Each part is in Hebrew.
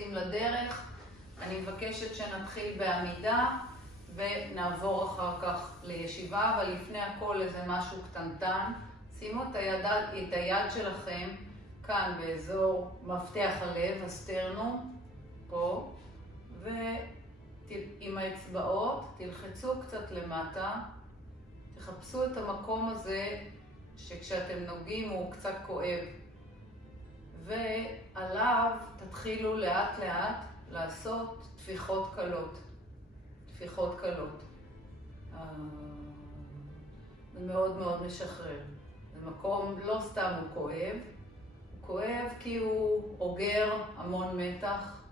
יוצאים לדרך. אני מבקשת שנתחיל בעמידה ונעבור אחר כך לישיבה, אבל לפני הכל איזה משהו קטנטן. שימו את היד שלכם כאן באזור מפתח הלב, הסטרנום, פה, ועם האצבעות תלחצו קצת למטה, תחפשו את המקום הזה שכשאתם נוגעים הוא קצת כואב, ועליו תתחילו לאט לאט לעשות תפיחות קלות. תפיחות קלות. זה מאוד מאוד משחרר. זה מקום, לא סתם הוא כואב. הוא כואב כי הוא אוגר המון מתח.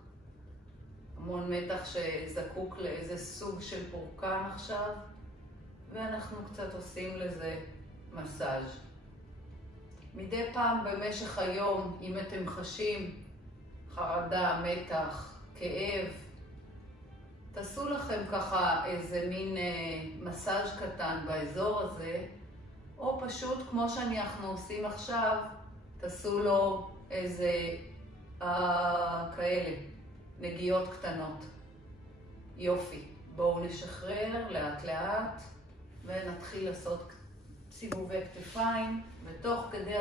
המון מתח שזקוק לאיזה סוג של פורקן עכשיו. ואנחנו קצת עושים לזה מסאז'. מדי פעם במשך היום, אם אתם חשים חרדה, מתח, כאב, תעשו לכם ככה איזה מין מסאז' קטן באזור הזה, או פשוט כמו שאנחנו עושים עכשיו, תעשו לו איזה כאלה נגיעות קטנות. יופי. בואו נשחרר לאט לאט ונתחיל לעשות סיבובי כתפיים, ותוך כדי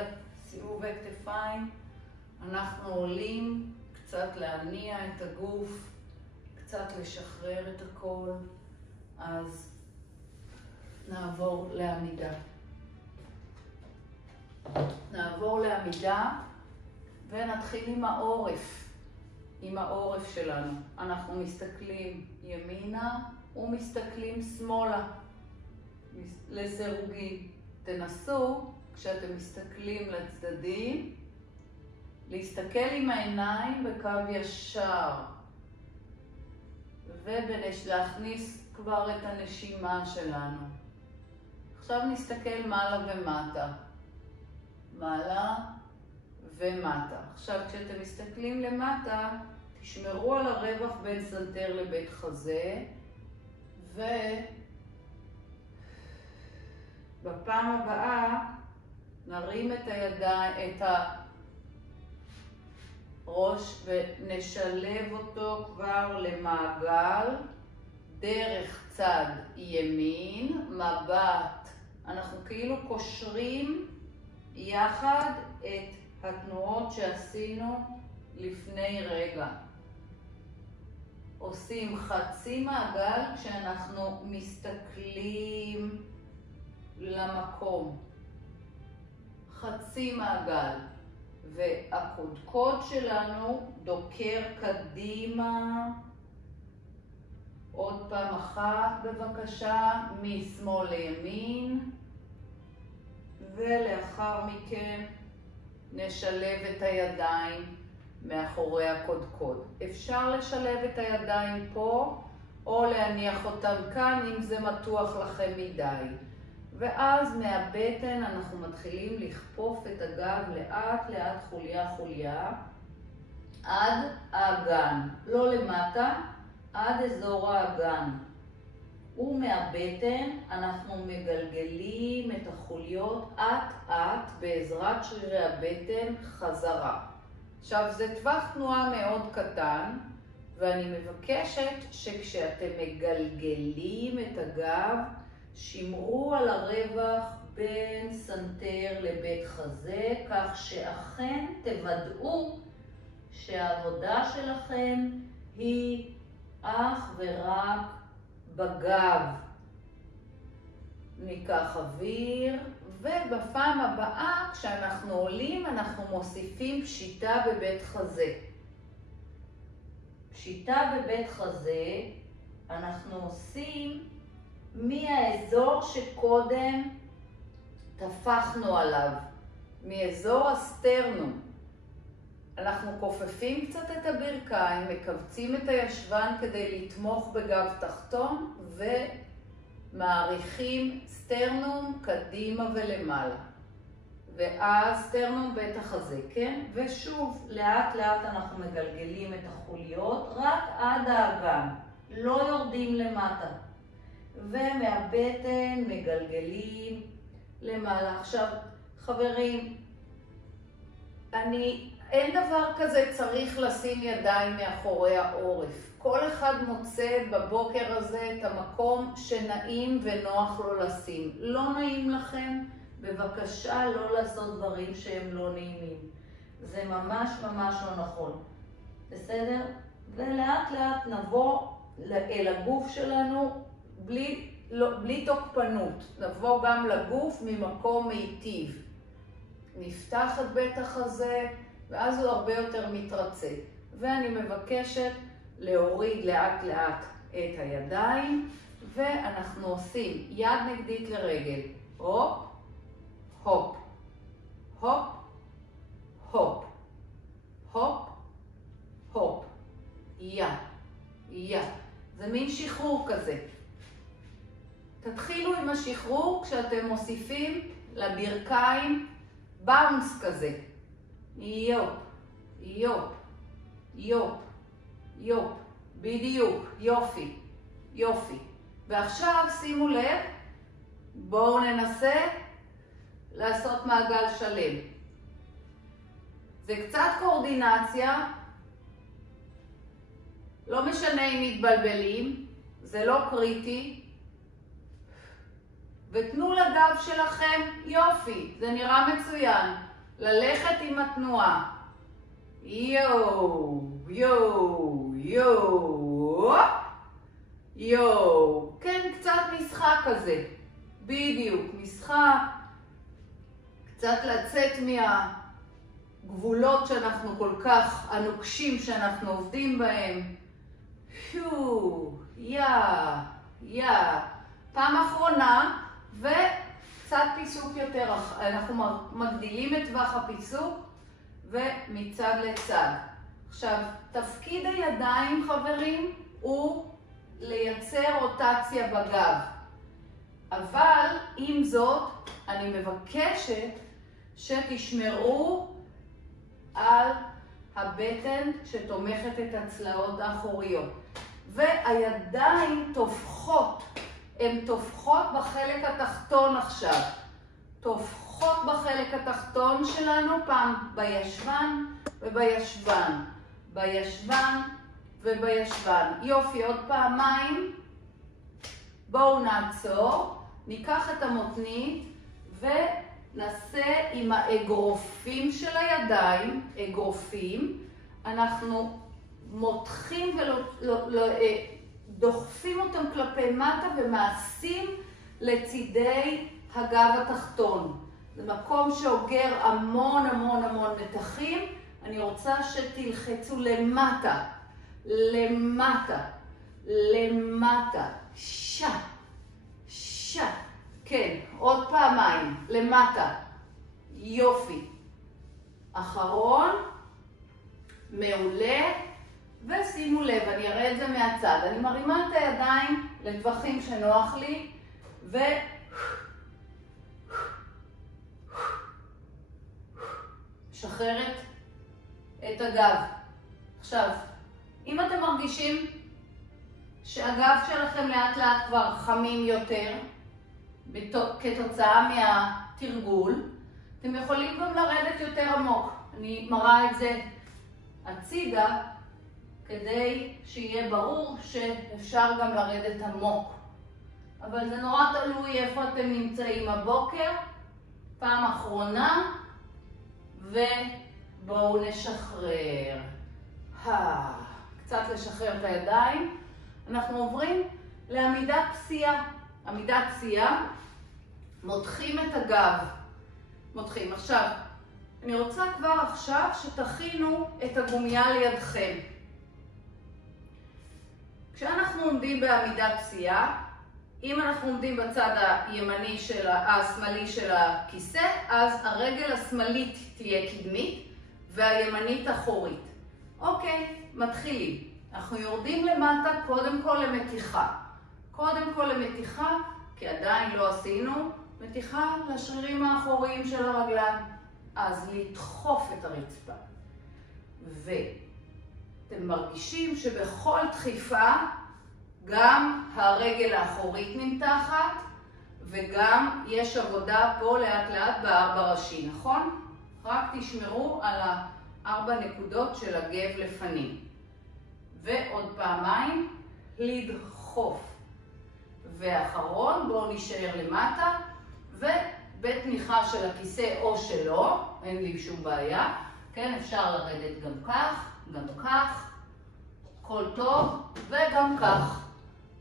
סיבובי כתפיים אנחנו עולים קצת להניע את הגוף, קצת לשחרר את הכל. אז נעבור לעמידה. נעבור לעמידה ונתחיל עם העורף. עם העורף שלנו. אנחנו מסתכלים ימינה ומסתכלים שמאלה. לסירוגין. תנסו, כשאתם מסתכלים לצדדים, להסתכל עם העיניים בקו ישר. ולהכניס כבר את הנשימה שלנו. עכשיו נסתכל מעלה ומטה. מעלה ומטה. עכשיו כשאתם מסתכלים למטה, תשמרו על הרווח בין סנטר לבית חזה, ובפעם הבאה נרים את הידיים, את הראש, ונשלב אותו כבר למעגל דרך צד ימין, מבט. אנחנו כאילו קושרים יחד את התנועות שעשינו לפני רגע. עושים חצי מעגל כשאנחנו מסתכלים למקום. חצי מעגל. והקודקוד שלנו דוקר קדימה. עוד פעם אחת בבקשה, משמאל לימין. ולאחר מכן נשלב את הידיים מאחורי הקודקוד. אפשר לשלב את הידיים פה או להניח אותם כאן אם זה מתוח לכם מדי. ואז מהבטן אנחנו מתחילים לכפוף את הגב לאט לאט חוליה חוליה עד האגן, לא למטה, עד אזור האגן. ומהבטן אנחנו מגלגלים את החוליות אט אט בעזרת שרירי הבטן חזרה. עכשיו זה טווח תנועה מאוד קטן, ואני מבקשת שכשאתם מגלגלים את הגב, שמרו על הרווח בין סנטר לבית חזה, כך שאכן תוודאו שהעבודה שלכם היא אך ורק בגב. ניקח אוויר, ובפעם הבאה כשאנחנו עולים אנחנו מוסיפים פשיטה בבית חזה. פשיטה בבית חזה אנחנו עושים מהאזור שקודם טפחנו עליו, מאזור הסטרנום. אנחנו כופפים קצת את הברכיים, מקבצים את הישבן כדי לתמוך בגב תחתון ומעריכים סטרנום קדימה ולמעלה. ואז סטרנום בית החזה, כן? ושוב, לאט לאט אנחנו מגלגלים את החוליות רק עד האגן, לא יורדים למטה. ומהבטן מגלגלים למעלה. עכשיו, חברים, אין דבר כזה צריך לשים ידיים מאחורי העורף. כל אחד מוצא בבוקר הזה את המקום שנעים ונוח לו לשים. לא נעים לכם? בבקשה לא לעשות דברים שהם לא נעימים. זה ממש ממש לא נכון. בסדר? ולאט לאט נבוא אל הגוף שלנו בלי תוקפנות. נבוא גם לגוף ממקום מיטיב. נפתח את בית החזה, ואז הוא הרבה יותר מתרצה. ואני מבקשת להוריד לאט לאט את הידיים, ואנחנו עושים יד נגדית לרגל. הופ, הופ, הופ, הופ, הופ, הופ, יא. זה מין שחרור כזה. תתחילו עם השחרור כשאתם מוסיפים לברכיים באונס כזה. יופ, יופ, יופ, יופ. בדיוק, יופי, יופי. ועכשיו שימו לב, בואו ננסה לעשות מעגל שלם. זה קצת קואורדינציה, לא משנה אם מתבלבלים, זה לא קריטי. ותנו לגב שלכם, יופי, זה נראה מצוין. ללכת עם התנועה. יו, יו, יו, יו. כן, קצת משחק כזה. בדיוק, משחק. קצת לצאת מהגבולות שאנחנו כל כך, הנוקשים שאנחנו עובדים בהם. יא. פעם אחרונה, וקצת פיסוק יותר, אנחנו מגדילים את טווח הפיסוק ומצד לצד. עכשיו, תפקיד הידיים, חברים, הוא לייצר רוטציה בגב. אבל עם זאת, אני מבקשת שתשמרו על הבטן שתומכת את הצלעות האחוריות. והידיים תופחות. הן תופחות בחלק התחתון עכשיו. תופחות בחלק התחתון שלנו, פעם בישבן ובישבן. בישבן ובישבן. יופי, עוד פעמיים. בואו נעצור, ניקח את המותנית וננסה עם האגרופים של הידיים, אגרופים, אנחנו מותחים דוחפים אותם כלפי מטה ומעשים לצידי הגב התחתון. זה מקום שאוגר המון המון המון מתחים. אני רוצה שתלחצו למטה, למטה, למטה, ש. כן, עוד פעמיים, למטה. יופי. אחרון, מעולה. ושימו לב, אני אראה את זה מהצד. אני מרימה את הידיים לטווחים שנוח לי, שחררת את הגב. עכשיו, אם אתם מרגישים שהגב שלכם לאט לאט כבר חמים יותר, כתוצאה מהתרגול, אתם יכולים גם לרדת יותר עמוק. אני מראה את זה הצידה, כדי שיהיה ברור שאפשר גם לרדת עמוק. אבל זה נורא תלוי איפה אתם נמצאים הבוקר. פעם אחרונה, ובואו נשחרר. קצת לשחרר את הידיים. אנחנו עוברים לעמידת פסיעה. עמידת פסיעה, מותחים את הגב. מותחים. עכשיו, אני רוצה כבר עכשיו שתכינו את הגומיה לידכם. כשאנחנו עומדים בעמידת פסיעה, אם אנחנו עומדים בצד הימני השמאלי של הכיסא, אז הרגל השמאלית תהיה קדמית והימנית אחורית. אוקיי, מתחילים. אנחנו יורדים למטה קודם כל למתיחה. קודם כל למתיחה, כי עדיין לא עשינו, מתיחה לשרירים האחוריים של הרגליים. אז לדחוף את הרצפה. אתם מרגישים שבכל דחיפה גם הרגל האחורית נמתחת וגם יש עבודה פה לאט לאט בארבע ראשי, נכון? רק תשמרו על 4 נקודות של הגב לפנים. ועוד פעמיים, לדחוף. ואחרון, בואו נשאר למטה, ובתמיכה של הכיסא או שלא, אין לי שום בעיה, כן, אפשר לרדת גם כך, גם כך, כל טוב, וגם כך,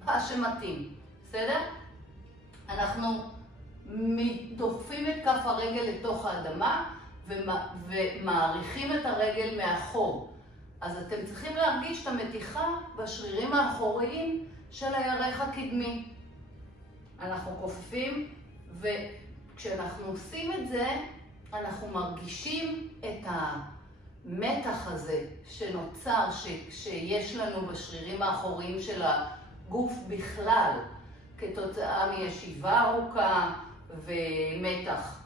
מה שמתאים, בסדר? אנחנו דוחפים את כף הרגל לתוך האדמה, ומעריכים את הרגל מאחור. אז אתם צריכים להרגיש את המתיחה בשרירים האחוריים של הירך הקדמי. אנחנו כופפים, וכשאנחנו עושים את זה, אנחנו מרגישים את המתח הזה שנוצר, שיש לנו בשרירים האחוריים של הגוף בכלל, כתוצאה מישיבה ארוכה ומתח.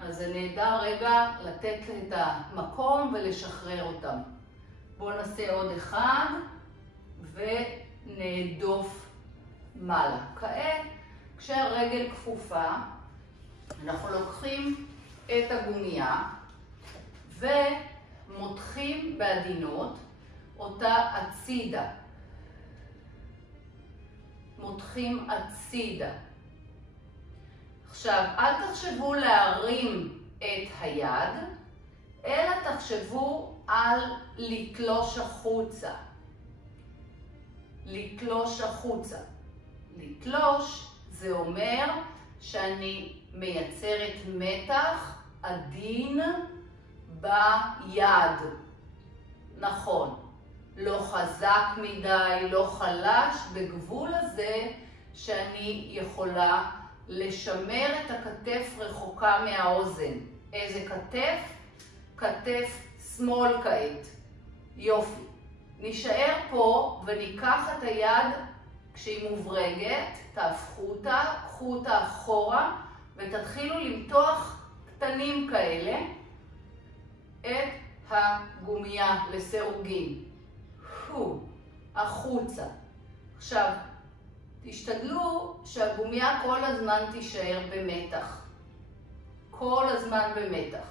אז זה נהדר רגע לתת את המקום ולשחרר אותם. בואו נעשה עוד אחד ונהדוף מעלה. כעת, כשהרגל כפופה, אנחנו לוקחים את הגומייה ומותחים בעדינות אותה הצידה. מותחים הצידה. עכשיו, אל תחשבו להרים את היד, אלא תחשבו על לתלוש החוצה. לתלוש החוצה. לתלוש זה אומר שאני מייצרת מתח עדין ביד. נכון. לא חזק מדי, לא חלש, בגבול הזה שאני יכולה לשמר את הכתף רחוקה מהאוזן. איזה כתף? כתף שמאל כעת. יופי. נשאר פה וניקח את היד כשהיא מוברגת, תהפכו אותה, קחו אותה אחורה ותתחילו למתוח קטנים כאלה את הגומייה לסירוגין. החוצה. עכשיו, תשתדלו שהגומייה כל הזמן תישאר במתח. כל הזמן במתח.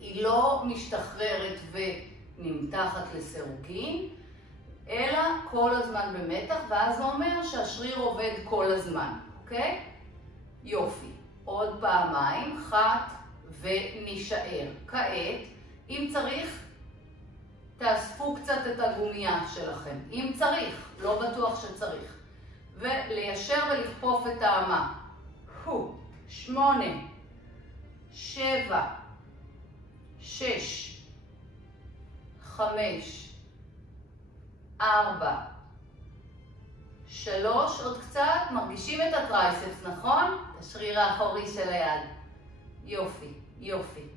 היא לא משתחררת ונמתחת לסירוגין, אלא כל הזמן במתח, ואז זה אומר שהשריר עובד כל הזמן, אוקיי? יופי. עוד פעמיים, אחת ונשאר. כעת, אם צריך, תאספו קצת את הגומייה שלכם, אם צריך, לא בטוח שצריך. וליישר ולכפוף את האמה. 8, 7, 6, 5, 4, 3, עוד קצת, מרגישים את הטרייספס, נכון? השריר האחורי של היד. יופי, יופי.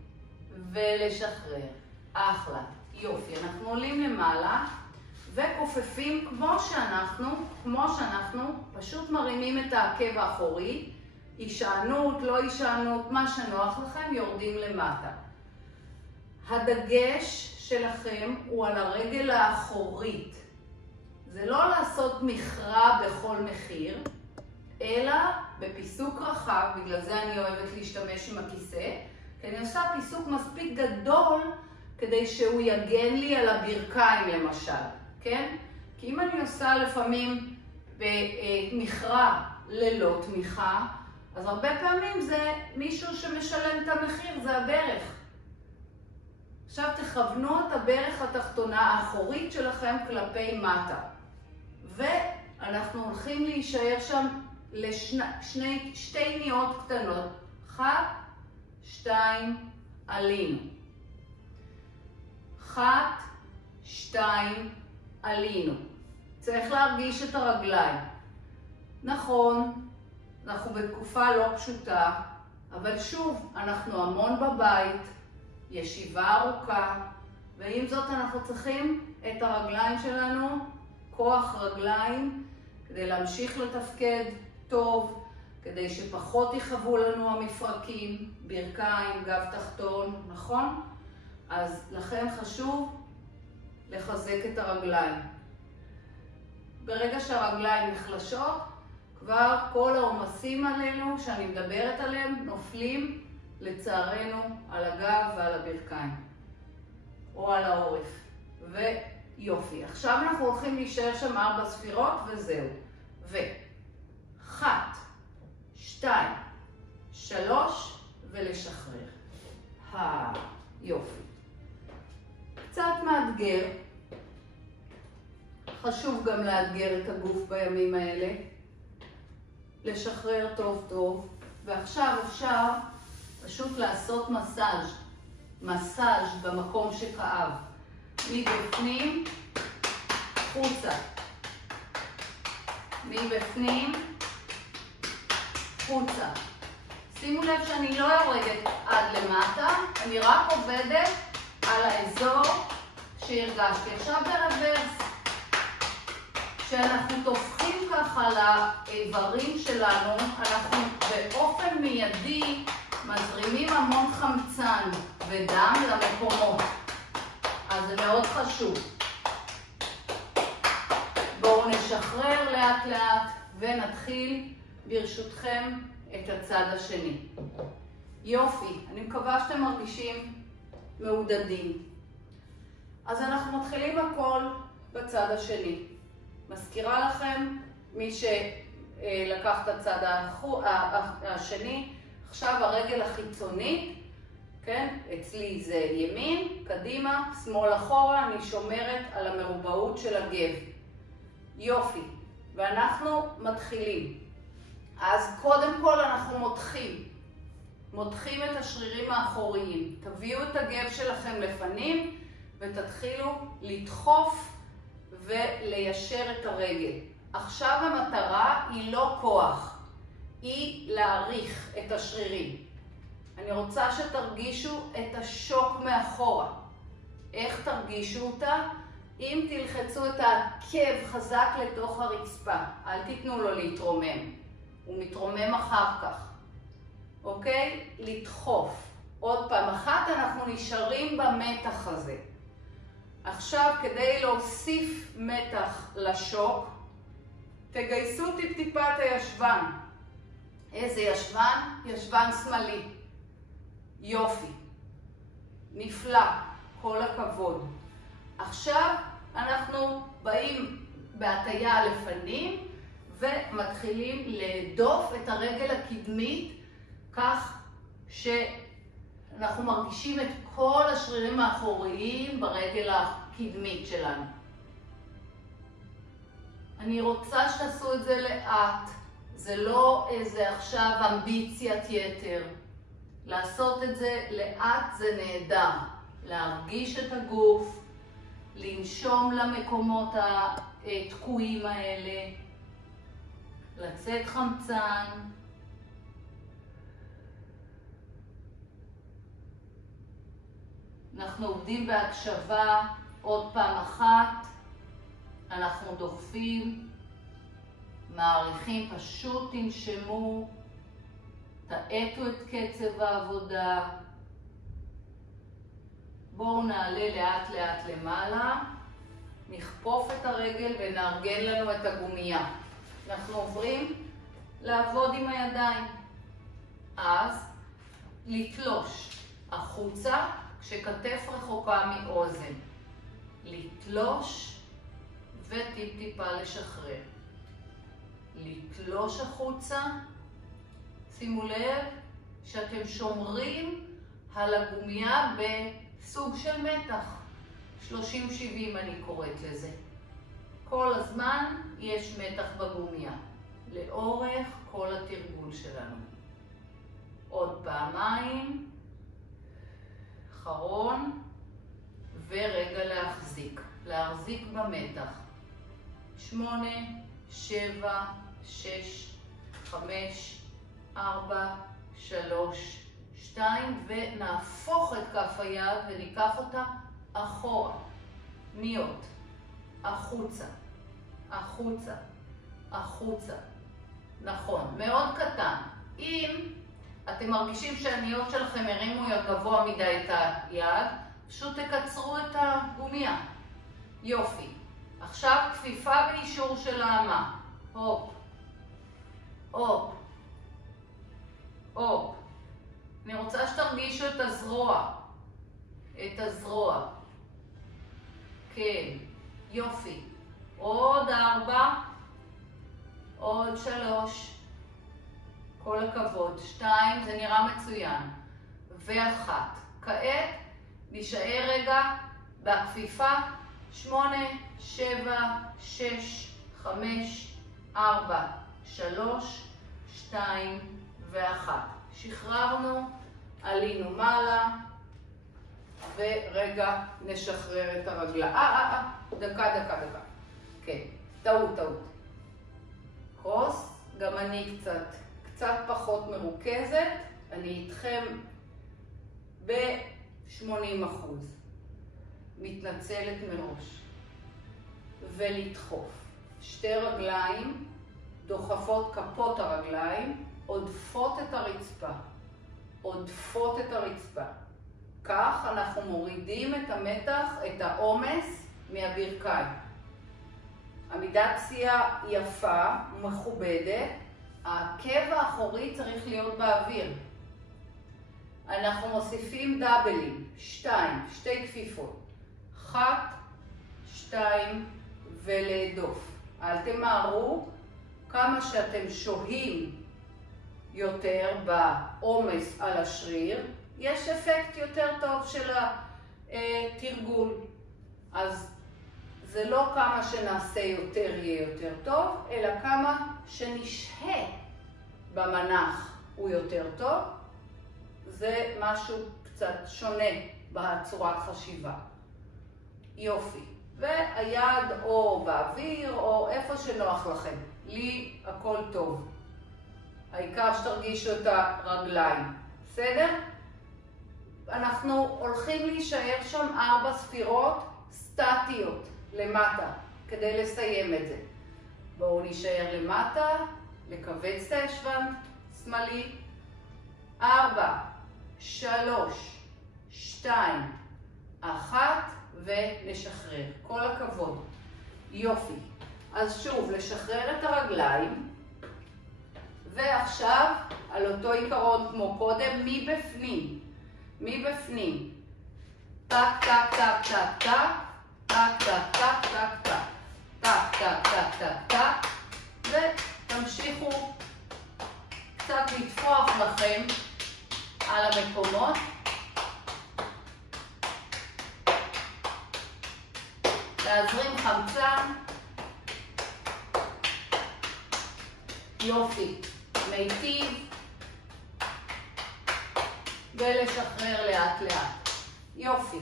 ולשחרר. אחלה. יופי, אנחנו עולים למעלה וכופפים כמו שאנחנו, פשוט מרימים את העקב האחורי, הישענות, לא הישענות, מה שנוח לכם, יורדים למטה. הדגש שלכם הוא על הרגל האחורית. זה לא לעשות מכרה בכל מחיר, אלא בפיסוק רחב, בגלל זה אני אוהבת להשתמש עם הכיסא, כי אני עושה פיסוק מספיק גדול, כדי שהוא יגן לי על הברכיים למשל, כן? כי אם אני עושה לפעמים במכרה ללא תמיכה, אז הרבה פעמים זה מישהו שמשלם את המחיר, זה הברך. עכשיו תכוונו את הברך התחתונה האחורית שלכם כלפי מטה. ואנחנו הולכים להישאר שם לשתי ניות קטנות. 1, 2, עלינו. 1, 2, עלינו. צריך להרגיש את הרגליים. נכון, אנחנו בתקופה לא פשוטה, אבל שוב, אנחנו המון בבית, ישיבה ארוכה, ועם זאת אנחנו צריכים את הרגליים שלנו, כוח רגליים, כדי להמשיך לתפקד טוב, כדי שפחות יחוו לנו המפרקים, ברכיים, גב תחתון, נכון? אז לכן חשוב לחזק את הרגליים. ברגע שהרגליים נחלשות, כבר כל העומסים עלינו שאני מדברת עליהם נופלים לצערנו על הגב ועל הברכיים. או על העורף. ויופי. עכשיו אנחנו הולכים להישאר שם 4 ספירות וזהו. 1, 2, 3 ולשחרר. יופי. קצת מאתגר. חשוב גם לאתגר את הגוף בימים האלה. לשחרר טוב טוב. ועכשיו אפשר פשוט לעשות מסאז'. מסאז' במקום שכאב. מבפנים, חוצה. מבפנים, חוצה. שימו לב שאני לא יורדת עד למטה, אני רק עובדת על האזור שהרגשתי. עכשיו ברוורס, כשאנחנו תופחים ככה לאיברים שלנו, אנחנו באופן מיידי מזרימים המון חמצן ודם למקומות. אז זה מאוד חשוב. בואו נשחרר לאט לאט ונתחיל ברשותכם את הצד השני. יופי, אני מקווה שאתם מרגישים מעודדים. אז אנחנו מתחילים הכל בצד השני. מזכירה לכם, מי שלקח את הצד השני, עכשיו הרגל החיצונית, כן? אצלי זה ימין, קדימה, שמאל אחורה, אני שומרת על המרובעות של הגב. יופי, ואנחנו מתחילים. אז קודם כל אנחנו מותחים את השרירים האחוריים. תביאו את הגב שלכם לפנים ותתחילו לדחוף וליישר את הרגל. עכשיו המטרה היא לא כוח, היא להעריך את השרירים. אני רוצה שתרגישו את השוק מאחורה. איך תרגישו אותה? אם תלחצו את העקב חזק לתוך הרצפה, אל תיתנו לו להתרומם. הוא מתרומם אחר כך. אוקיי? לדחוף. עוד פעם אחת אנחנו נשארים במתח הזה. עכשיו כדי להוסיף מתח לשוק, תגייסו טיפ-טיפה את הישבן. איזה ישבן? ישבן שמאלי. יופי. נפלא. כל הכבוד. עכשיו אנחנו באים בהטייה לפנים ומתחילים להדוף את הרגל הקדמית כך שאנחנו מרגישים את כל השרירים האחוריים ברגל הקדמית שלנו. אני רוצה שתעשו את זה לאט. זה לא איזה עכשיו אמביציית יתר. לעשות את זה לאט זה נהדר. להרגיש את הגוף, לנשום למקומות התקועים האלה, לצאת חמצן. אנחנו עובדים בהקשבה. עוד פעם אחת. אנחנו דוחפים, מעריכים, פשוט תנשמו, תאטו את קצב העבודה. בואו נעלה לאט לאט למעלה, נכפוף את הרגל ונארגן לנו את הגומייה. אנחנו עוברים לעבוד עם הידיים. אז לתלוש החוצה כשכתף רחוקה מאוזן. לתלוש וטיפ-טיפה לשחרר. לתלוש החוצה. שימו לב שאתם שומרים על הגומייה בסוג של מתח. 30-70 אני קוראת לזה. כל הזמן יש מתח בגומייה. לאורך כל התרגול שלנו. עוד פעמיים. אחרון. ורגע להחזיק. להחזיק במתח. 8, 7, 6, 5, 4, 3, 2, ונהפוך את כף היד וניקח אותה אחורה. ניות. החוצה. החוצה. החוצה. נכון, מאוד קטן. אם אתם מרגישים שהניות שלכם הרימו גבוה מדי את היד, פשוט תקצרו את הגומייה. יופי. עכשיו כפיפה ואישור של האמה. הופ. הופ. הופ. אני רוצה שתרגישו את הזרוע. את הזרוע. כן, יופי. עוד 4, עוד 3, כל הכבוד. 2, זה נראה מצוין. ו1. כעת נשאר רגע בכפיפה. 8, 7, 6, 5, 4, 3, 2 ו1. שחררנו, עלינו מעלה, ורגע נשחרר את הרגלה. דקה. כן, טעות. קרוס, גם אני קצת פחות מרוכזת. אני איתכם ב-80%. מתנצלת מראש. ולדחוף. 2 רגליים, דוחפות כפות הרגליים, עודפות את הרצפה. כך אנחנו מורידים את המתח, את העומס מהברכיים. עמידת פסיעה יפה ומכובדת. העקב האחורי צריך להיות באוויר. אנחנו מוסיפים דאבלים. 2, 2 כפיפות. 1, 2 ולהדוף. אל תמהרו. כמה שאתם שוהים יותר בעומס על השריר, יש אפקט יותר טוב של התרגול. אז זה לא כמה שנעשה יותר יהיה יותר טוב, אלא כמה שנשהה במנח הוא יותר טוב. זה משהו קצת שונה בצורת חשיבה. יופי. והיד או באוויר או איפה שנוח לכם. לי הכל טוב. העיקר שתרגישו את הרגליים. בסדר? אנחנו הולכים להישאר שם 4 ספירות סטטיות למטה כדי לסיים את זה. בואו נשאר למטה, לכווץ את הישבן שמאלי. 4, 3, 2, 1 ונשחרר. כל הכבוד. יופי. אז שוב, לשחרר את הרגליים. ועכשיו, על אותו עיקרון כמו קודם, מבפנים. טק, טק, טק, טק, טק. טק, טק, טק, טק, טק. טק, טק, טק, טק, טק. ותמשיכו קצת לטפוח לכם על המקומות. להזרים חמצן. יופי. מיטיב. ולשחרר לאט לאט. יופי.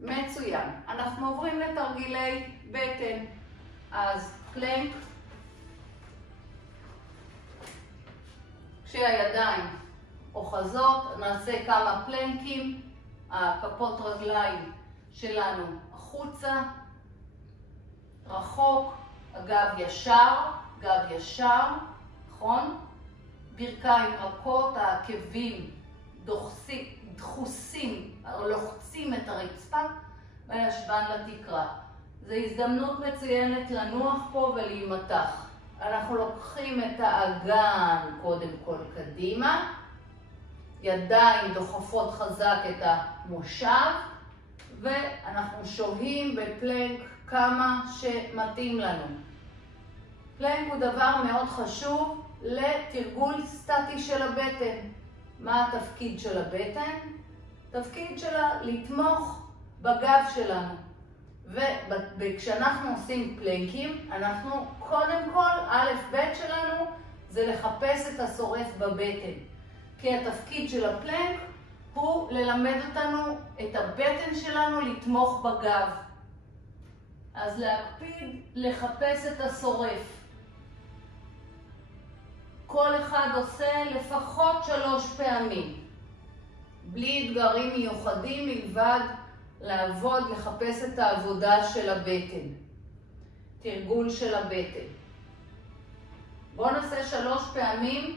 מצוין. אנחנו עוברים לתרגילי בטן. אז פלנק. כשהידיים אוחזות, נעשה כמה פלנקים. הכפות רגליים שלנו החוצה. רחוק. הגב ישר. נכון? ברכיים רכות, העקבים דחוסים, לוחצים את הרצפה והישבן לתקרה. זו הזדמנות מצוינת לנוח פה ולהימתח. אנחנו לוקחים את האגן קודם כל קדימה, ידיים דוחפות חזק את המושב, ואנחנו שוהים בפלנק כמה שמתאים לנו. פלנק הוא דבר מאוד חשוב לתרגול סטטי של הבטן. מה התפקיד של הבטן? תפקיד שלה לתמוך בגב שלנו. וכשאנחנו עושים פלנקים, אנחנו קודם כל, א' ב' שלנו, זה לחפש את השורף בבטן. כי התפקיד של הפלנק הוא ללמד אותנו את הבטן שלנו לתמוך בגב. אז להקפיד לחפש את השורף. כל אחד עושה לפחות 3 פעמים. בלי אתגרים מיוחדים מלבד לעבוד, לחפש את העבודה של הבטן. תרגול של הבטן. בואו נעשה 3 פעמים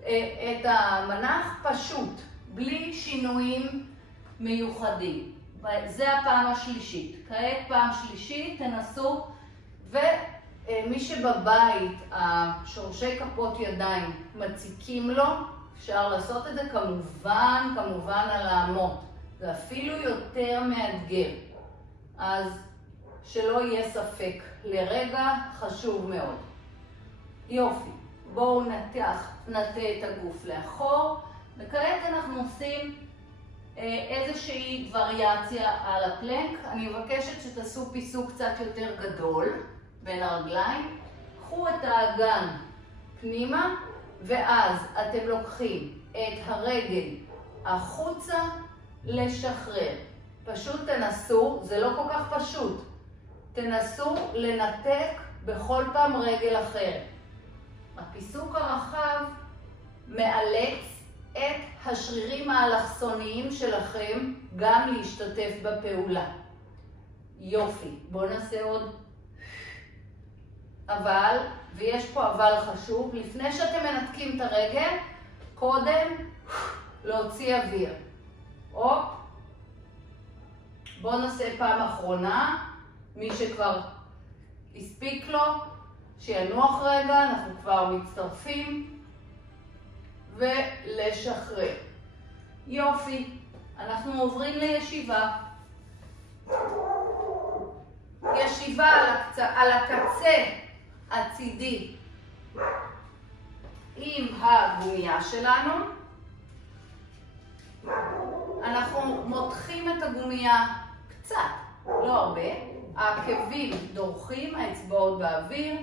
את המנח פשוט, בלי שינויים מיוחדים. זה הפעם השלישית. כעת פעם שלישית, תנסו, ומי שבבית, השורשי כפות ידיים מציקים לו, אפשר לעשות את זה כמובן על האמות. זה אפילו יותר מאתגר. אז שלא יהיה ספק. לרגע חשוב מאוד. יופי. בואו נטה את הגוף לאחור, וכעת אנחנו עושים איזושהי וריאציה על הפלנק. אני מבקשת שתעשו פיסוק קצת יותר גדול בין הרגליים. קחו את האגן פנימה, ואז אתם לוקחים את הרגל החוצה לשחרר. פשוט תנסו, זה לא כל כך פשוט, תנסו לנתק בכל פעם רגל אחרת. הפיסוק הרחב מאלץ את השרירים האלכסוניים שלכם גם להשתתף בפעולה. יופי, בואו נעשה עוד. אבל, ויש פה אבל חשוב, לפני שאתם מנתקים את הרגל, קודם להוציא אוויר. בואו נעשה פעם אחרונה, מי שכבר הספיק לו, שינוח רגע, אנחנו כבר מצטרפים, ולשחרר. יופי, אנחנו עוברים לישיבה. ישיבה על הקצה הצידי עם הגומיה שלנו. אנחנו מותחים את הגומיה קצת, לא הרבה. העקבים דורכים, האצבעות באוויר,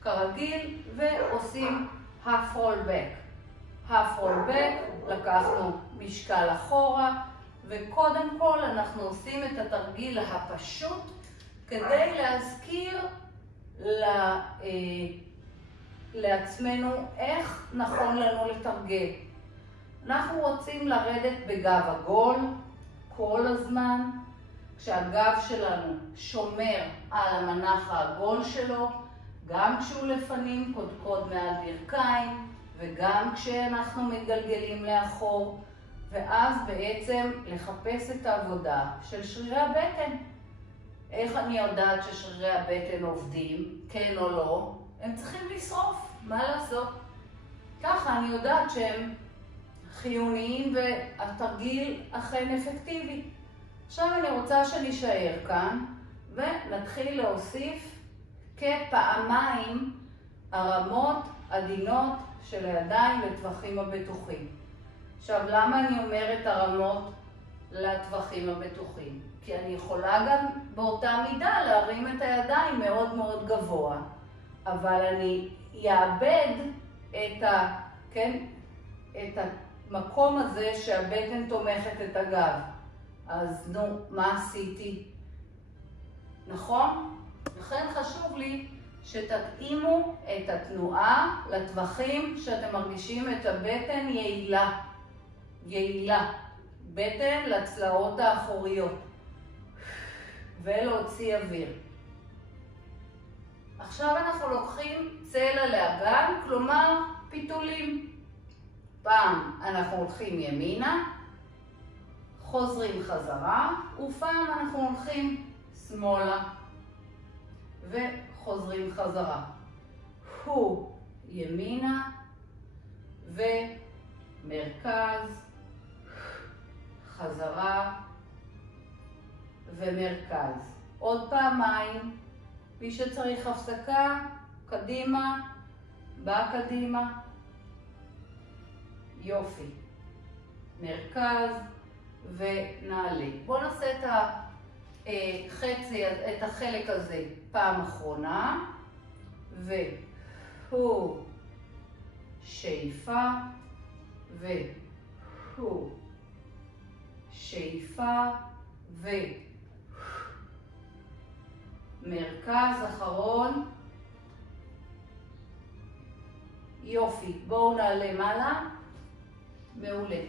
כרגיל, ועושים half roll back. half roll back, לקחנו משקל אחורה, וקודם כל אנחנו עושים את התרגיל הפשוט כדי להזכיר לעצמנו איך נכון לנו לתרגל. אנחנו רוצים לרדת בגב עגול כל הזמן, כשהגב שלנו שומר על המנח העגול שלו, גם כשהוא לפנים, קודקוד מעל ברכיים, וגם כשאנחנו מתגלגלים לאחור, ואז בעצם לחפש את העבודה של שרירי הבטן. איך אני יודעת ששרירי הבטן עובדים, כן או לא? הם צריכים לשרוף, מה לעשות? ככה אני יודעת שהם חיוניים והתרגיל אכן אפקטיבי. עכשיו אני רוצה שנשאר כאן ונתחיל להוסיף כפעמיים הרמות עדינות של הידיים לטווחים הבטוחים. עכשיו, למה אני אומרת הרמות לטווחים הבטוחים? כי אני יכולה גם באותה מידה להרים את הידיים מאוד מאוד גבוה, אבל אני אאבד את המקום הזה שהבטן תומכת את הגב. אז נו, מה עשיתי? נכון? לכן חשוב לי שתתאימו את התנועה לטווחים שאתם מרגישים את הבטן יעילה. יעילה. בטן לצלעות האחוריות. ולהוציא אוויר. עכשיו אנחנו לוקחים צלע לאגן, כלומר פיתולים. פעם אנחנו הולכים ימינה, חוזרים חזרה, ופעם אנחנו הולכים שמאלה וחוזרים חזרה. הוא ימינה ומרכז, חזרה ומרכז. עוד פעמיים, מי שצריך הפסקה, קדימה, בקדימה. יופי. מרכז ונעלה. בואו נעשה את החלק הזה פעם אחרונה. והוא שאיפה והוא שאיפה ומרכז אחרון. יופי. בואו נעלה מעלה. מעולה.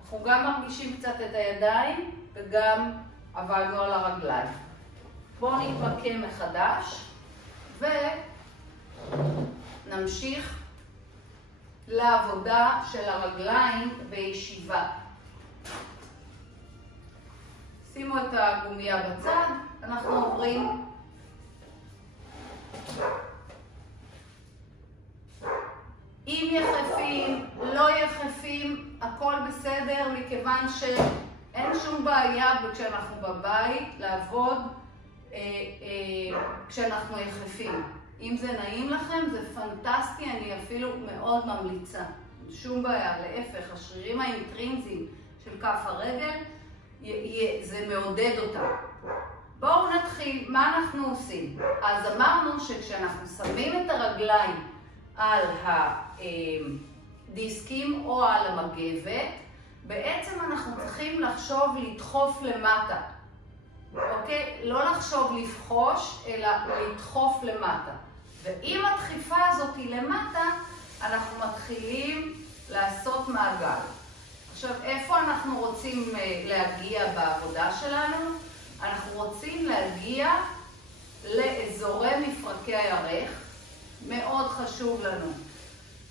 אנחנו גם מרגישים קצת את הידיים וגם עבדנו על הרגליים. בואו נתמקם מחדש ונמשיך לעבודה של הרגליים בישיבה. שימו את הגומיה בצד, אנחנו עוברים אם יחפים, לא יחפים, הכל בסדר, מכיוון שאין שום בעיה כשאנחנו בבית לעבוד כשאנחנו יחפים. אם זה נעים לכם, זה פנטסטי, אני אפילו מאוד ממליצה. שום בעיה, להפך, השרירים האינטרינזיים של כף הרגל, זה מעודד אותם. בואו נתחיל, מה אנחנו עושים? אז אמרנו שכשאנחנו שמים את הרגליים על הדיסקים או על המגבת, בעצם אנחנו צריכים לחשוב לדחוף למטה. אוקיי? לא לחשוב לפחוש, אלא לדחוף למטה. ועם הדחיפה הזאת למטה, אנחנו מתחילים לעשות מעגל. עכשיו, איפה אנחנו רוצים להגיע בעבודה שלנו? אנחנו רוצים להגיע לאזורי מפרקי הירך. מאוד חשוב לנו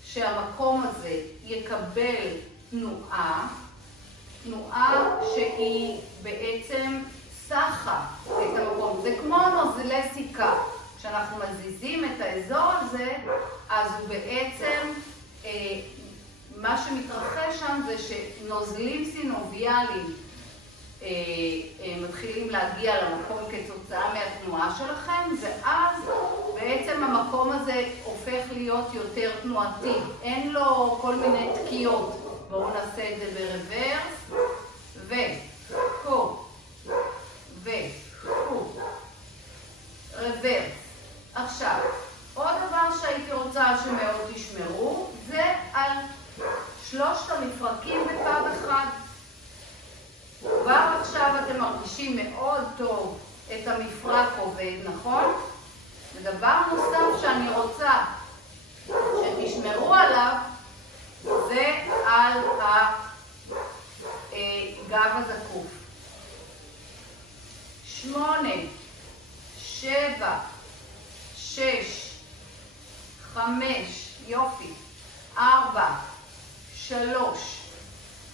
שהמקום הזה יקבל תנועה שהיא בעצם סחה את המקום. זה כמו נוזלי סיכה. כשאנחנו מזיזים את האזור הזה, אז הוא בעצם, מה שמתרחש שם זה שנוזלים סינוביאליים מתחילים להגיע למקום כתוצאה מהתנועה שלכם, ואז בעצם המקום הזה הופך להיות יותר תנועתי. אין לו כל מיני תקיעות. בואו נעשה את זה ברוורס, ופה, ופה, רוורס. עכשיו, עוד דבר שהייתי רוצה שמאוד תשמרו, זה על שלושת המפרקים בקו אחד. כבר עכשיו אתם מרגישים מאוד טוב את המפרק עובד, נכון? ודבר נוסף שאני רוצה שתשמרו עליו, זה על הגב הזקוף. 8, 7, 6, 5, יופי, 4, 3,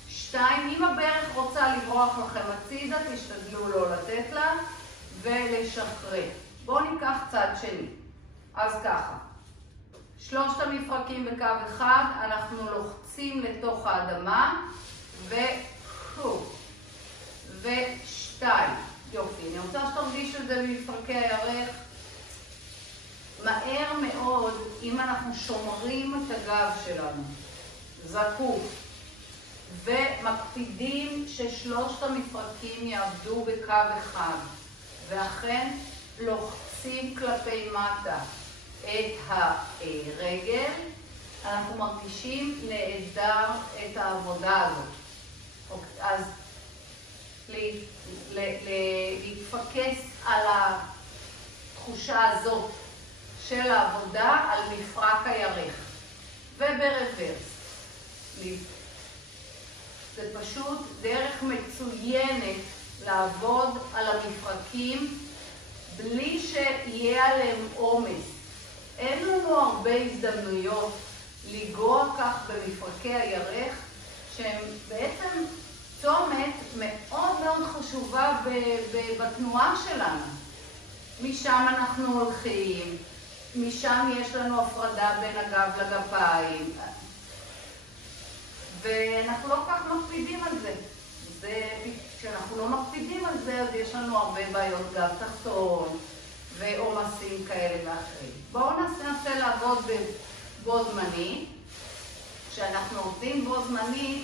2, אם הברך רוצה לברוח לכם הצידה, תשתדלו לא לתת לה ולשחרר. בואו ניקח צד שני. אז ככה, שלושת המפרקים בקו אחד, אנחנו לוחצים לתוך האדמה, ושתיים. יופי, אני רוצה שתרגיש את זה במפרקי הירך. מהר מאוד, אם אנחנו שומרים את הגב שלנו, זקוף, ומקפידים ששלושת המפרקים יעבדו בקו אחד, ואכן לוחצים כלפי מטה את הרגל, אנחנו מרגישים נהדר את העבודה הזאת. אז להתפקס על התחושה הזאת של העבודה על מפרק הירך. וברוורס. זה פשוט דרך מצוינת לעבוד על המפרקים בלי שיהיה עליהם עומס. אין לנו הרבה הזדמנויות לגרוע כך במפרקי הירך, שהם בעצם צומת מאוד מאוד חשובה בתנועה שלנו. משם אנחנו הולכים, משם יש לנו הפרדה בין הגב לגפיים, ואנחנו לא כך מקפידים על זה. כשאנחנו לא מקפידים על זה, אז יש לנו הרבה בעיות גב תחתון ועומסים כאלה ואחרים. בואו ננסה לעבוד בו זמני. כשאנחנו עובדים בו זמני,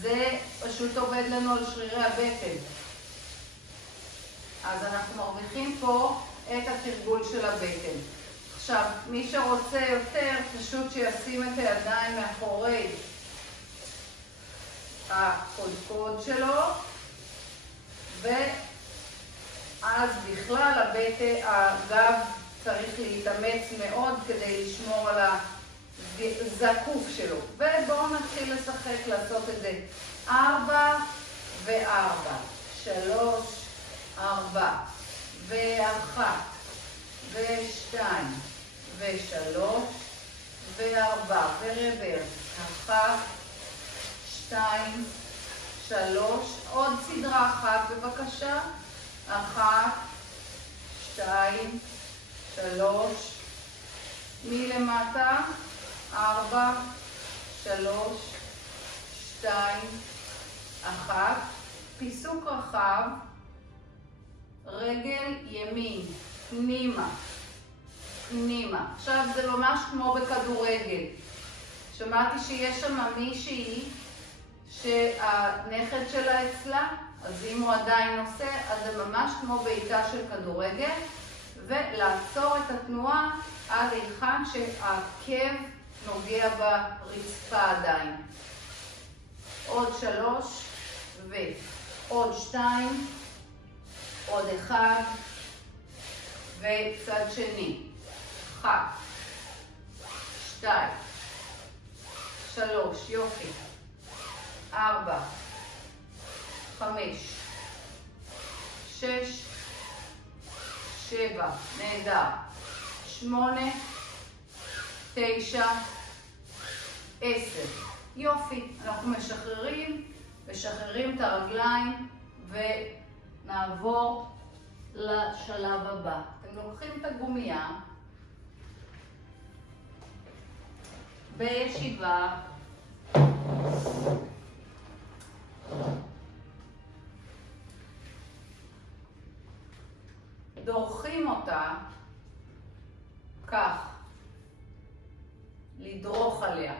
זה פשוט עובד לנו על שרירי הבטן. אז אנחנו מרוויחים פה את התרגול של הבטן. עכשיו, מי שרוצה יותר, פשוט שישים את הידיים מאחורי הקודקוד שלו, ואז בכלל הגב צריך להתאמץ מאוד כדי לשמור על הזקוף שלו. ובואו נתחיל לשחק, לעשות את זה 4 ו4, 3, 4 ו1 ו2 ו3 ו4 ורוורס, 1, 2, 3, עוד סדרה אחת בבקשה, 1, 2, 3, מלמטה, 4, 3, 2, 1, פיסוק רחב, רגל ימין, פנימה, פנימה. עכשיו זה ממש כמו בכדורגל. שמעתי שיש שם מישהי שהנכד שלה אצלה, אז אם הוא עדיין עושה, אז זה ממש כמו בעיטה של כדורגל, ולעצור את התנועה עד היכן שהעקב נוגע ברצפה עדיין. עוד 3, ועוד 2, עוד 1, וצד שני. 1, 2, 3, יופי. 4, 5, 6, 7, נהדר. 8, 9, 10. יופי, אנחנו משחררים את הרגליים ונעבור לשלב הבא. אתם לוקחים את הגומייה בישיבה, דורכים אותה כך, לדרוך עליה.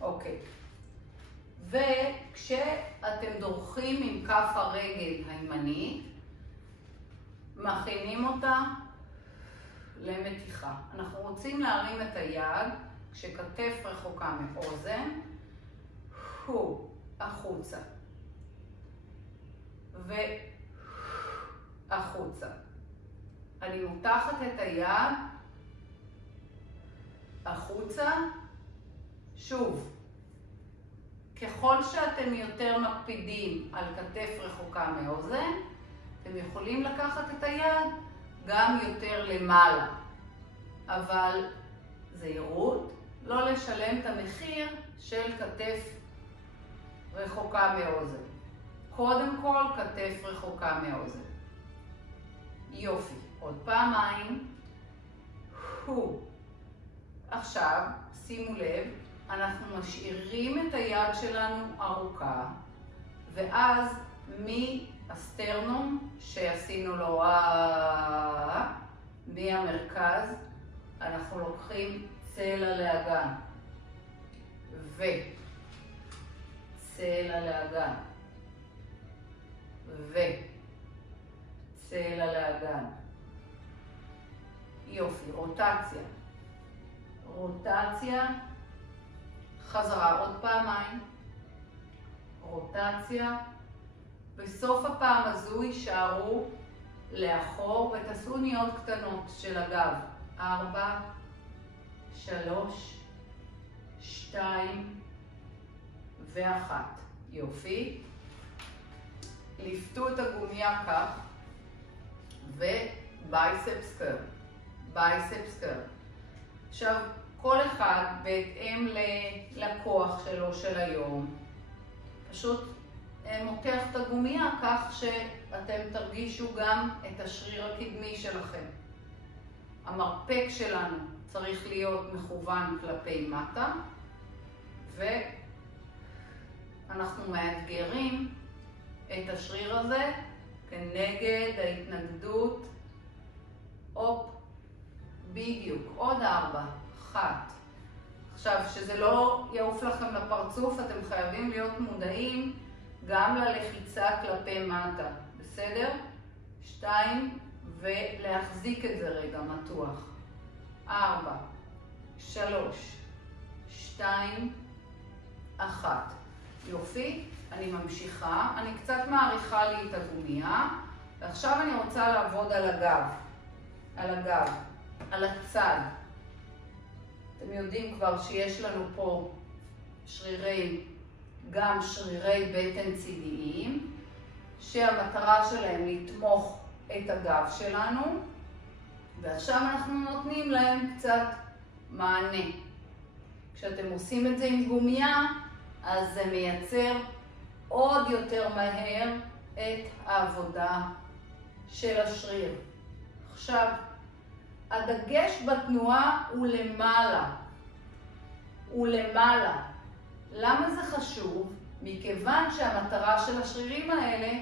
אוקיי. וכשאתם דורכים עם כף הרגל הימנית, מכינים אותה למתיחה. אנחנו רוצים להרים את היד כשכתף רחוקה מאוזן, החוצה והחוצה. אני מותחת את היד החוצה, שוב. ככל שאתם יותר מקפידים על כתף רחוקה מאוזן, אתם יכולים לקחת את היד גם יותר למעלה. אבל זהירות, לא לשלם את המחיר של כתף רחוקה מאוזן. קודם כל, כתף רחוקה מאוזן. יופי. עוד פעמיים. עכשיו, שימו לב, אנחנו משאירים את היד שלנו ארוכה, ואז מהסטרנום שעשינו לו מהמרכז, אנחנו לוקחים צלע לאגן, וצלע לאגן, וצלע לאגן. יופי, רוטציה. רוטציה. חזרה עוד פעמיים, רוטציה. בסוף הפעם הזו יישארו לאחור ותעשו ניות קטנות של הגב. 4, 3, 2 ו1. יופי. לפתו את הגומיה כך, ובייספס קר. בייספס קר. עכשיו, כל אחד בהתאם לכוח שלו של היום, פשוט מותח את הגומייה כך שאתם תרגישו גם את השריר הקדמי שלכם. המרפק שלנו צריך להיות מכוון כלפי מטה, ואנחנו מאתגרים את השריר הזה כנגד ההתנגדות. בדיוק, עוד 4. 1. עכשיו, שזה לא יעוף לכם לפרצוף, אתם חייבים להיות מודעים גם ללחיצה כלפי מטה. בסדר? 2, ולהחזיק את זה רגע מתוח. 4, 3, 2, 1. יופי, אני ממשיכה. אני קצת מעריכה לי את הגומייה, ועכשיו אני רוצה לעבוד על הגב. על הגב, על הצד. אתם יודעים כבר שיש לנו פה גם שרירי בטן צידיים, שהמטרה שלהם לתמוך את הגב שלנו, ועכשיו אנחנו נותנים להם קצת מענה. כשאתם עושים את זה עם גומייה, אז זה מייצר עוד יותר מהר את העבודה של השריר. עכשיו, הדגש בתנועה הוא למעלה. הוא למעלה. למה זה חשוב? מכיוון שהמטרה של השרירים האלה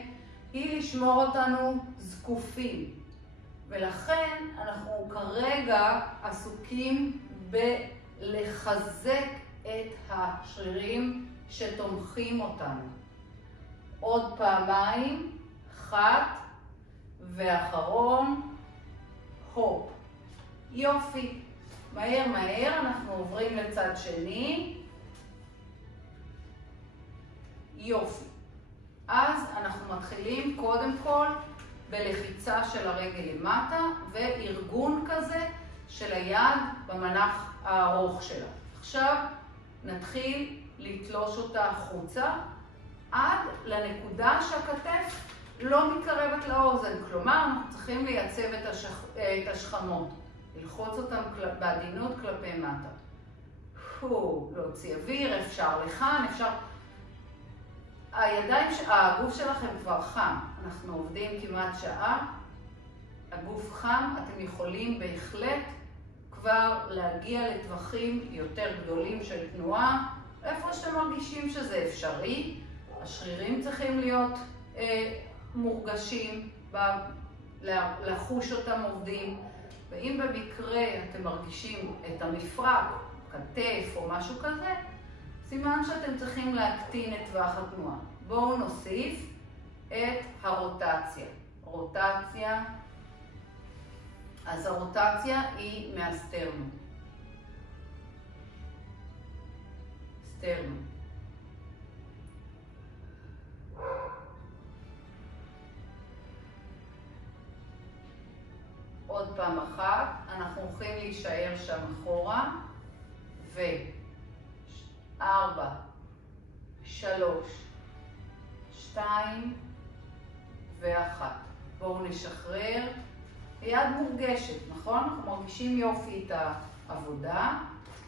היא לשמור אותנו זקופים. ולכן אנחנו כרגע עסוקים בלחזק את השרירים שתומכים אותנו. עוד פעמיים, אחת ואחרון, הופ. יופי. מהר מהר אנחנו עוברים לצד שני. יופי. אז אנחנו מתחילים קודם כל בלחיצה של הרגל למטה וארגון כזה של היד במנח הארוך שלה. עכשיו נתחיל לתלוש אותה החוצה עד לנקודה שהכתף לא מתקרבת לאוזן. כלומר, אנחנו צריכים לייצב את השכמות. ללחוץ אותם בעדינות כלפי מטה. להוציא אוויר, אפשר לכאן, אפשר... הגוף שלכם כבר חם. אנחנו עובדים כמעט שעה. הגוף חם, אתם יכולים בהחלט כבר להגיע לטווחים יותר גדולים של תנועה. איפה שאתם מרגישים שזה אפשרי, השרירים צריכים להיות מורגשים, לחוש אותם עובדים. ואם במקרה אתם מרגישים את המפרק, כתף או משהו כזה, סימן שאתם צריכים להקטין את טווח התנועה. בואו נוסיף את הרוטציה. רוטציה. אז הרוטציה היא מהסטרנום. סטרנום. עוד פעם אחת, אנחנו הולכים להישאר שם אחורה, 4, 3, 2 ו1. בואו נשחרר. היד מורגשת, נכון? אנחנו מרגישים יופי את העבודה,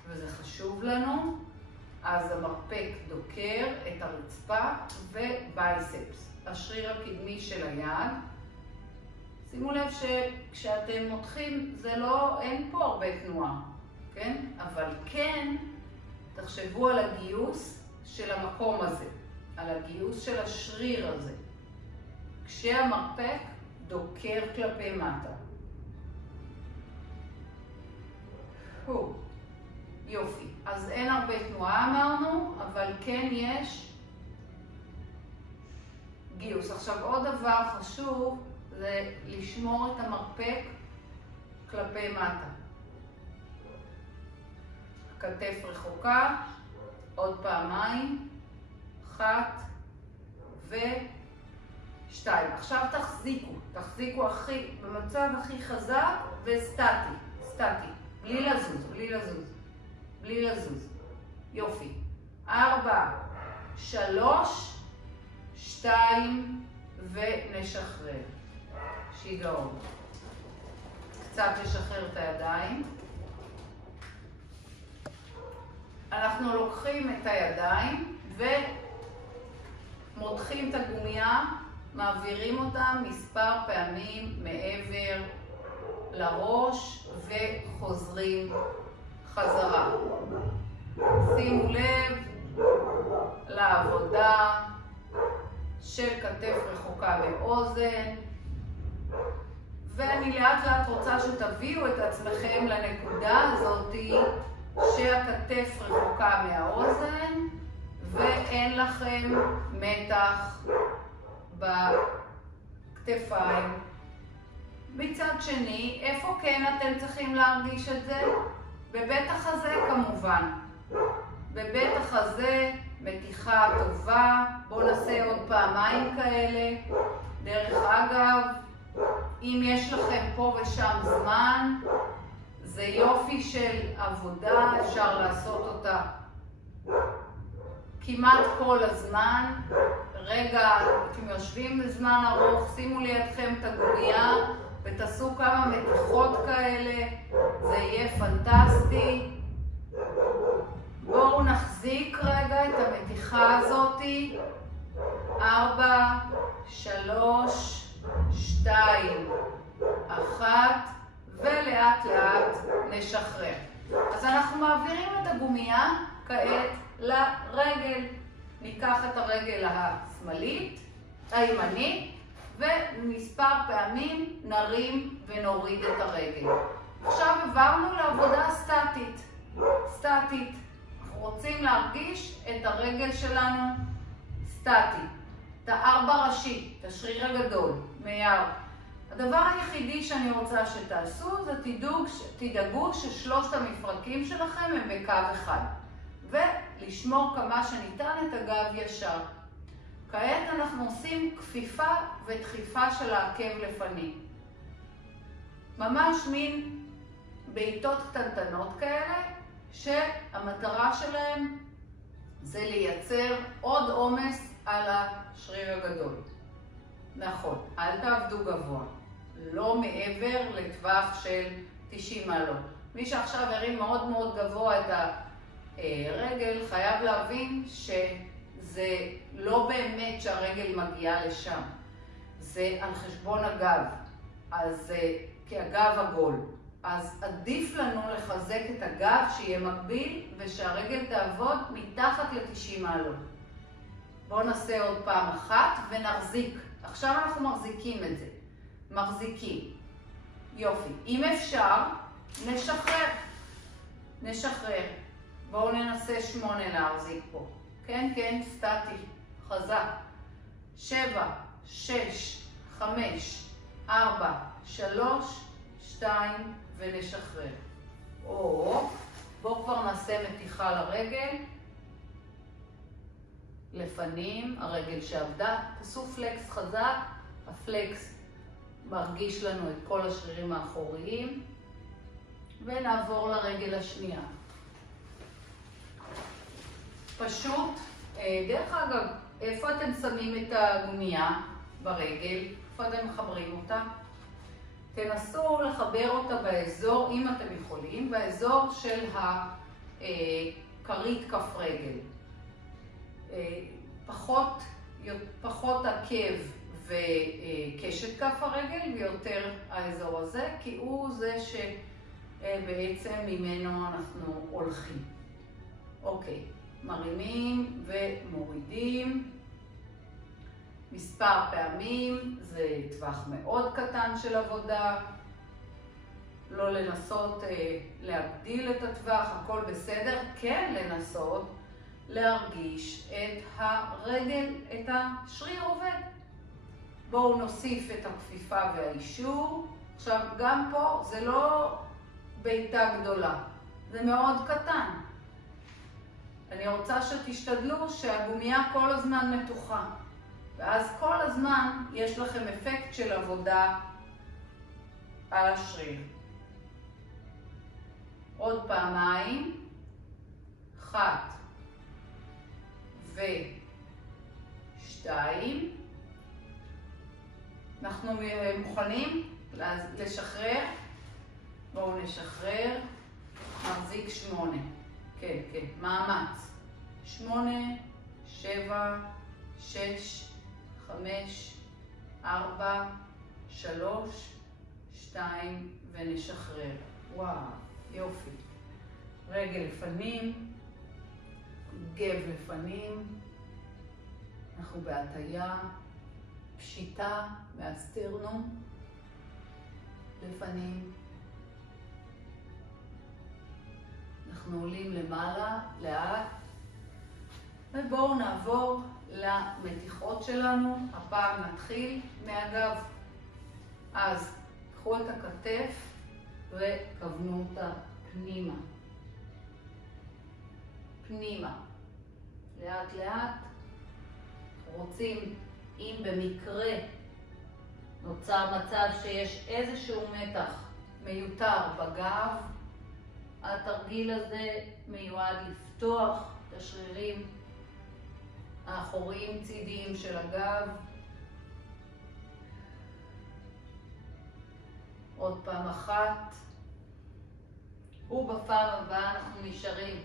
וזה חשוב לנו. אז המרפק דוקר את הרצפה ובייספס, השריר הקדמי של היד. שימו לב שכשאתם מותחים, אין פה הרבה תנועה, כן? אבל כן, תחשבו על הגיוס של המקום הזה, על הגיוס של השריר הזה, כשהמרפק דוקר כלפי מטה. יופי. אז אין הרבה תנועה אמרנו, אבל כן יש גיוס. עכשיו עוד דבר חשוב, זה לשמור את המרפק כלפי מטה. כתף רחוקה, עוד פעמיים, 1 ו2. עכשיו תחזיקו במצב הכי חזק וסטטי, בלי לזוז. יופי. 4, 3, 2 ונשחרר. שיגעון. קצת לשחרר את הידיים. אנחנו לוקחים את הידיים ומותחים את הגומיה, מעבירים אותה מספר פעמים מעבר לראש וחוזרים חזרה. שימו לב לעבודה של כתף רחוקה באוזן, ואני לאט לאט רוצה שתביאו את עצמכם לנקודה הזאת שהכתף רחוקה מהאוזן ואין לכם מתח בכתפיים. מצד שני, איפה כן אתם צריכים להרגיש את זה? בבית החזה כמובן. בבית החזה מתיחה טובה. בואו נעשה עוד פעמיים כאלה. דרך אגב, אם יש לכם פה ושם זמן, זה יופי של עבודה, אפשר לעשות אותה כמעט כל הזמן. רגע, אתם יושבים בזמן ארוך, שימו לידכם את הגומיה ותעשו כמה מתיחות כאלה, זה יהיה פנטסטי. בואו נחזיק רגע את המתיחה הזאת. 4, 3, 2, 1 ולאט לאט נשחרר. אז אנחנו מעבירים את הגומיה כעת לרגל. ניקח את הרגל הימנית ומספר פעמים נרים ונוריד את הרגל. עכשיו עברנו לעבודה סטטית. אנחנו רוצים להרגיש את הרגל שלנו סטטי. את הארבע ראשי, את השריר הגדול, מייר. הדבר היחידי שאני רוצה שתעשו זה תדאגו ששלושת המפרקים שלכם הם בקו אחד. ולשמור כמה שניתן את הגב ישר. כעת אנחנו עושים כפיפה ודחיפה של העקב לפנים. ממש מין בעיטות קטנטנות כאלה, שהמטרה שלהם זה לייצר עוד עומס על השריר הגדול. נכון, אל תעבדו גבוה, לא מעבר לטווח של 90 מעלות. מי שעכשיו הרים מאוד מאוד גבוה את הרגל חייב להבין שזה לא באמת שהרגל מגיעה לשם, זה על חשבון הגב, אז כי הגב עגול. אז עדיף לנו לחזק את הגב שיהיה מקביל ושהרגל תעבוד מתחת ל-90 מעלות. בואו נעשה עוד פעם אחת ונחזיק. עכשיו אנחנו מחזיקים את זה. מחזיקים. יופי. אם אפשר, נשחרר. בואו ננסה 8 להחזיק פה. כן, כן, סטטי. חזק. 7, 6, 5, 4, 3, 2 ונשחרר. או, בואו כבר נעשה מתיחה לרגל. לפנים, הרגל שעבדה, תעשו פלקס חזק, הפלקס מרגיש לנו את כל השרירים האחוריים, ונעבור לרגל השנייה. פשוט, דרך אגב, איפה אתם שמים את הגומייה ברגל? איפה אתם מחברים אותה? תנסו לחבר אותה באזור, אם אתם יכולים, באזור של כרית כף רגל. פחות עקב וקשת כף הרגל ויותר האזור הזה, כי הוא זה שבעצם ממנו אנחנו הולכים. אוקיי, מרימים ומורידים. מספר פעמים, זה טווח מאוד קטן של עבודה. לא לנסות להגדיל את הטווח, הכל בסדר. כן לנסות להרגיש את הרגל, את השריר עובד. בואו נוסיף את הכפיפה והאישור. עכשיו, גם פה זה לא בעיטה גדולה, זה מאוד קטן. אני רוצה שתשתדלו שהגומייה כל הזמן מתוחה. ואז כל הזמן יש לכם אפקט של עבודה על השריר. עוד פעמיים. 1 ו2. אנחנו מוכנים לשחרר. בואו נשחרר. מחזיק 8. כן, כן, מאמץ. 8, 7, 6, 5, 4, 3, 2 ונשחרר. וואו, יופי. רגל לפנים, גב לפנים. אנחנו בהטיה, פשיטה מהסטרנום, לפנים. אנחנו עולים למעלה, לאט. ובואו נעבור למתיחות שלנו. הפעם נתחיל מהגב. אז קחו את הכתף וכוונו אותה פנימה. פנימה. לאט לאט. רוצים, אם במקרה נוצר מצב שיש איזשהו מתח מיותר בגב, התרגיל הזה מיועד לפתוח את השרירים האחוריים צידיים של הגב. עוד פעם אחת. ובפעם הבאה אנחנו נשארים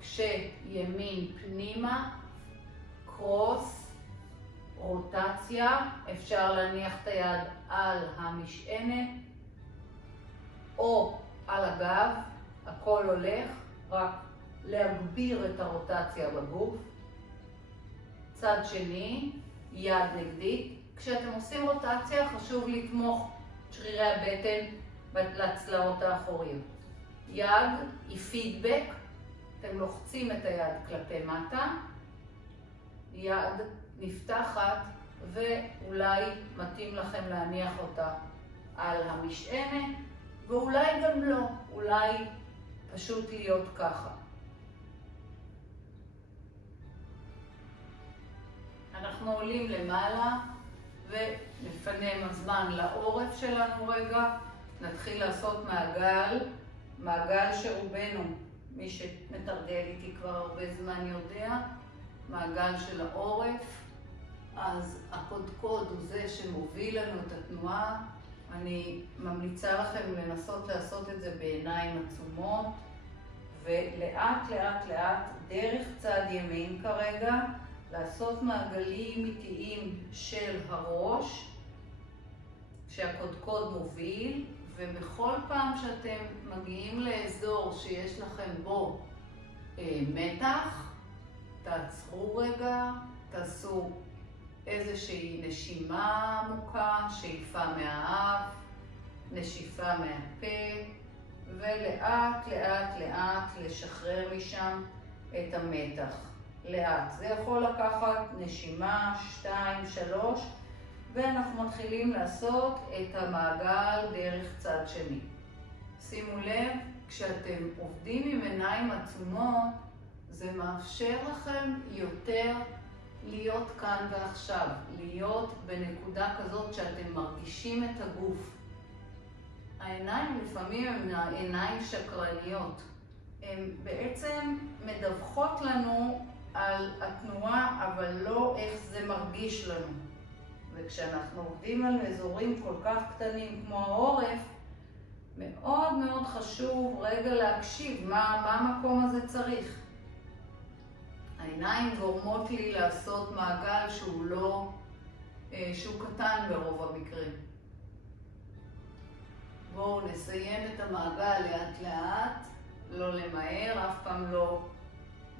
כשימין פנימה, קרוס, רוטציה. אפשר להניח את היד על המשענת או על הגב. הכל הולך, רק להגביר את הרוטציה בגוף. צד שני, יד נגדית, כשאתם עושים רוטציה חשוב לתמוך שרירי הבטן לצלעות האחוריות. יד היא פידבק, אתם לוחצים את היד כלפי מטה, יד נפתחת ואולי מתאים לכם להניח אותה על המשענת, ואולי גם לא, אולי פשוט להיות ככה. אנחנו עולים למעלה ונפנה זמן לעורף שלנו רגע. נתחיל לעשות מעגל שרובנו, מי שמתרגל איתי כבר הרבה זמן יודע, מעגל של העורף. אז הקודקוד הוא זה שמוביל לנו את התנועה. אני ממליצה לכם לנסות לעשות את זה בעיניים עצומות, ולאט לאט לאט דרך צד ימין כרגע לעשות מעגלים איטיים של הראש שהקודקוד מוביל, ובכל פעם שאתם מגיעים לאזור שיש לכם בו מתח, תעצרו רגע, תעשו איזושהי נשימה עמוקה, שאיפה מהאף, נשיפה מהפה, ולאט לאט לאט לשחרר משם את המתח. לאט. זה יכול לקחת נשימה, 2, 3, ואנחנו מתחילים לעשות את המעגל דרך צד שני. שימו לב, כשאתם עובדים עם עיניים עצומות, זה מאפשר לכם יותר להיות כאן ועכשיו, להיות בנקודה כזאת שאתם מרגישים את הגוף. העיניים לפעמים הן עיניים שקרניות. הן בעצם מדווחות לנו על התנועה, אבל לא איך זה מרגיש לנו. וכשאנחנו עובדים על אזורים כל כך קטנים כמו העורף, מאוד מאוד חשוב רגע להקשיב מה המקום הזה צריך. העיניים גורמות לי לעשות מעגל שהוא קטן ברוב המקרים. בואו נסיים את המעגל לאט לאט, לא למהר, אף פעם לא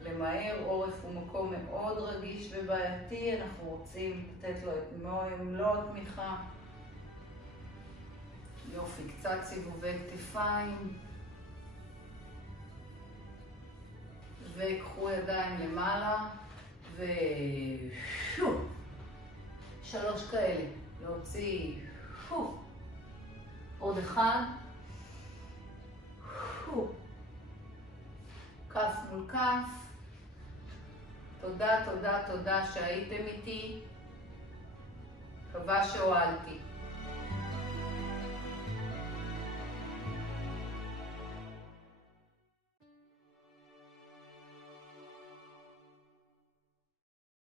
למהר. עורף הוא מקום מאוד רגיש ובעייתי, אנחנו רוצים לתת לו את מלוא התמיכה. יופי, קצת סיבובי כתפיים. וקחו ידיים למעלה, ושוב, 3 כאלה, להוציא, עוד 1, כף מול כף. תודה, תודה, תודה שהייתם איתי, מקווה שהועלתי.